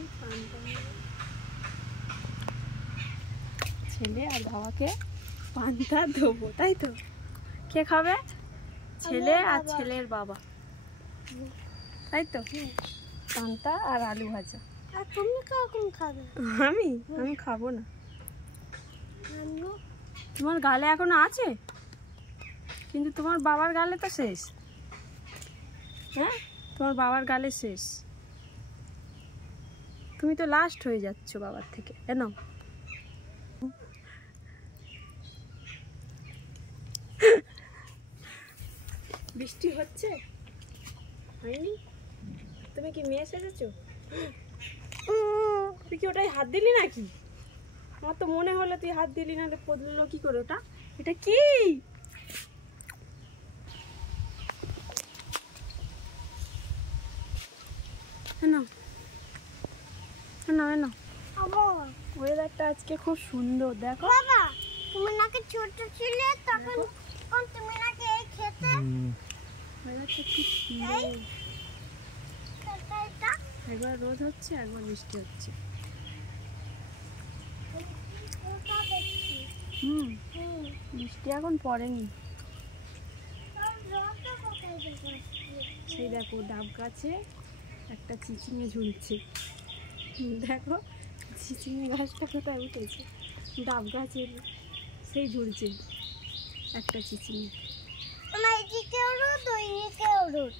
এসেছি ছেলে আর বাবাকে পান্তা দেবো, তাই তো? কে খাবে? ছেলে আর ছেলের বাবা, তাই তো? পান্তা আর আলু ভাজা। আর তুমি কখন খাবে? আমি খাবো না। তোমার গালে এখনো আছে, কিন্তু তোমার বাবার গালে তো শেষ। হ্যাঁ, তোমার বাবার গালে শেষ। তুমি তো লাস্ট হয়ে যাচ্ছ বাবার থেকে, কেন? বৃষ্টি হচ্ছে? হয়নি? তুমি কি মেয়ে সেজেছো? তুই কি ওটাই হাত দিলি নাকি? আমার তো মনে হলো তুই হাত দিলি, না পড়লো কি করে ওটা? এটা কি? ওয়েদারটা আজকে খুব সুন্দর, দেখো। বাবা, তুমি নাকি ছোট ছিলে তখন তুমি নাকি এই খেতে? ওয়েদারটা খুব সুন্দর। একবার রোদ হচ্ছে, একবার বৃষ্টি হচ্ছে। বৃষ্টি এখন পড়েনি। সেই দেখো ডাব গাছে একটা চিচিঙে ঝুলছে। দেখো চিচিঙে গাছটা কোথায় উঠেছে, ডাব গাছের সেই ঝুলছে একটা চিচিঙে। আমার এদিকেও রোদ, ওইদিকেও রোদ।